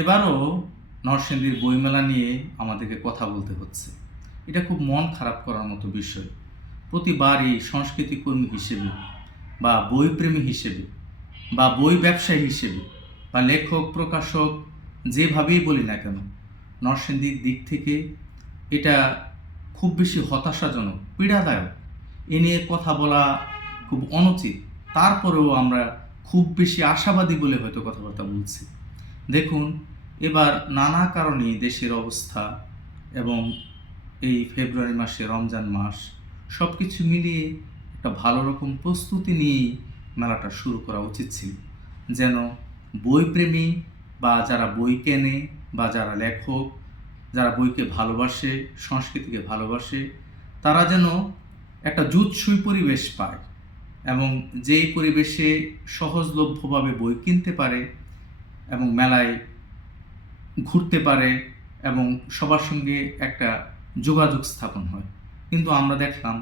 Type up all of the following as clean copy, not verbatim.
এবারও নরসিংদীর বইমেলা নিয়ে আমাদেরকে কথা বলতে হচ্ছে। এটা খুব মন খারাপ করার মতো বিষয়। প্রতিবারই সংস্কৃতি কর্মী হিসেবে বা বইপ্রেমী হিসেবে বা বই ব্যবসায়ী হিসেবে বা লেখক প্রকাশক যেভাবেই বলি না কেন, নরসিংদীর দিক থেকে এটা খুব বেশি হতাশাজনক, পীড়াদায়ক। এ নিয়ে কথা বলা খুব অনুচিত। তারপরেও আমরা খুব বেশি আশাবাদী বলে হয়তো কথাবার্তা বলছি। দেখুন, এবার নানা কারণে দেশের অবস্থা এবং এই ফেব্রুয়ারি মাসে রমজান মাস সব কিছু মিলিয়ে একটা ভালো রকম প্রস্তুতি নিয়েই মেলাটা শুরু করা উচিত ছিল, যেন বইপ্রেমী বা যারা বই কেনে বা যারা লেখক, যারা বইকে ভালোবাসে, সংস্কৃতিকে ভালোবাসে, তারা যেন একটা জুৎসই পরিবেশ পায় এবং যেই পরিবেশে সহজলভ্যভাবে বই কিনতে পারে এবং মেলায় ঘুরতে পারে এবং সবার সঙ্গে একটা যোগাযোগ স্থাপন হয়। কিন্তু আমরা দেখলাম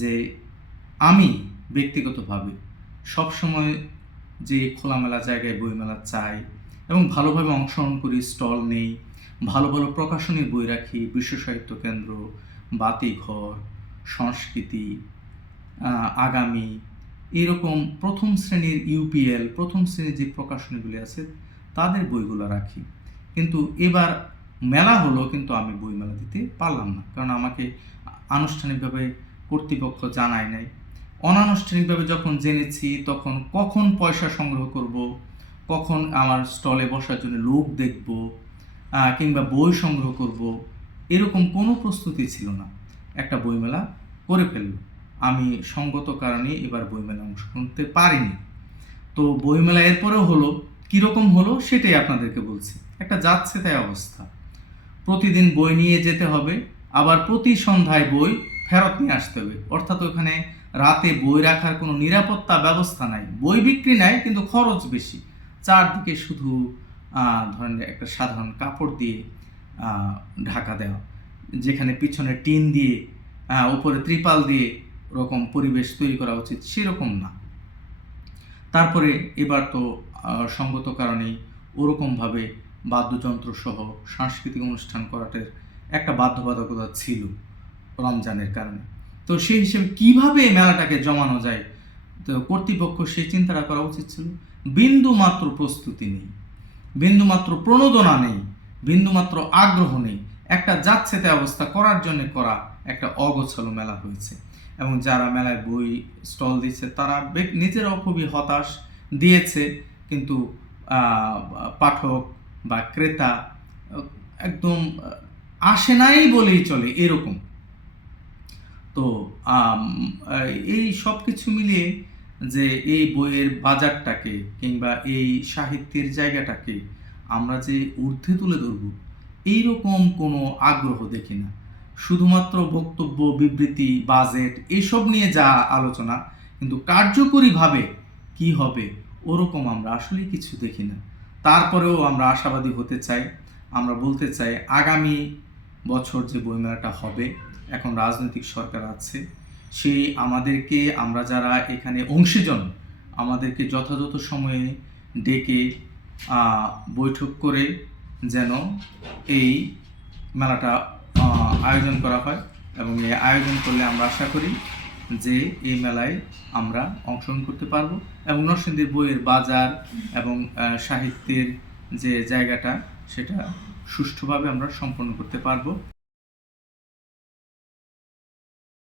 যে আমি ব্যক্তিগতভাবে সবসময় যে খোলামেলা জায়গায় বইমেলা চাই এবং ভালোভাবে অংশগ্রহণ করি, স্টল নেই, ভালো ভালো প্রকাশনীর বই রাখি, বিশ্ব সাহিত্য কেন্দ্র, বাতিঘর, সংস্কৃতি, আগামী, এরকম প্রথম শ্রেণীর ইউপিএল, প্রথম শ্রেণীর যে প্রকাশনীগুলি আছে তাদের বইগুলো রাখি। কিন্তু এবার মেলা হলো, কিন্তু আমি বইমেলা দিতে পারলাম না, কারণ আমাকে আনুষ্ঠানিকভাবে কর্তৃপক্ষ জানায় নাই। অনানুষ্ঠানিকভাবে যখন জেনেছি, তখন কখন পয়সা সংগ্রহ করব, কখন আমার স্টলে বসার জন্য লোক দেখব, কিংবা বই সংগ্রহ করব, এরকম কোনো প্রস্তুতি ছিল না। একটা বইমেলা করে ফেলল। আমি সঙ্গত কারণে এবার বইমেলা অংশগ্রহণ করতে পারিনি। তো বইমেলা এরপরেও হলো, কীরকম হলো সেটাই আপনাদেরকে বলছি। একটা যাচ্ছে তাই অবস্থা। প্রতিদিন বই নিয়ে যেতে হবে, আবার প্রতি সন্ধ্যায় বই ফেরত নিয়ে আসতে হবে। অর্থাৎ ওখানে রাতে বই রাখার কোনো নিরাপত্তা ব্যবস্থা নাই। বই বিক্রি নাই, কিন্তু খরচ বেশি। চারদিকে শুধু ধরেন একটা সাধারণ কাপড় দিয়ে ঢাকা দেওয়া, যেখানে পিছনে টিন দিয়ে উপরে ত্রিপাল দিয়ে ওরকম পরিবেশ তৈরি করা উচিত, সেরকম না। তারপরে এবার তো সঙ্গত কারণেই ওরকমভাবে বাদ্যযন্ত্র সহ সাংস্কৃতিক অনুষ্ঠান করাটার একটা বাধ্যবাধকতা ছিল রমজানের কারণে। তো সেই হিসেবে কীভাবে মেলাটাকে জমানো যায়, তো কর্তৃপক্ষ সেই চিন্তাটা করা উচিত ছিল। বিন্দুমাত্র প্রস্তুতি নেই, বিন্দুমাত্র প্রণোদনা নেই, বিন্দুমাত্র আগ্রহ নেই। একটা যাচ্ছেতে অবস্থা করার জন্য করা একটা অগোছালো মেলা হয়েছে। এবং যারা মেলায় বই স্টল দিচ্ছে তারা নিজেরাও খুবই হতাশ দিয়েছে, কিন্তু পাঠক বা ক্রেতা একদম আসে নাই বলেই চলে এরকম। তো এই সব কিছু মিলিয়ে যে এই বইয়ের বাজারটাকে কিংবা এই সাহিত্যের জায়গাটাকে আমরা যে ঊর্ধ্বে তুলে ধরব, এইরকম কোনো আগ্রহ দেখি না। শুধুমাত্র বক্তব্য, বিবৃতি, বাজেট এইসব নিয়ে যা আলোচনা, কিন্তু কার্যকরীভাবে কি হবে ওরকম আমরা আসলে কিছু দেখি না। তারপরেও আমরা আশাবাদী হতে চাই। আমরা বলতে চাই, আগামী বছর যে বইমেলাটা হবে, এখন রাজনৈতিক সরকার আছে, সেই আমাদেরকে, আমরা যারা এখানে অংশীজন, আমাদেরকে যথাযথ সময়ে ডেকে বৈঠক করে যেন এই মেলাটা আয়োজন করা হয়। এবং এই আয়োজন করলে আমরা আশা করি যে এই মেলায় আমরা অংশগ্রহণ করতে পারবো এবং নরসিংদীর বইয়ের বাজার এবং সাহিত্যের যে জায়গাটা, সেটা সুষ্ঠুভাবে আমরা সম্পন্ন করতে পারবো।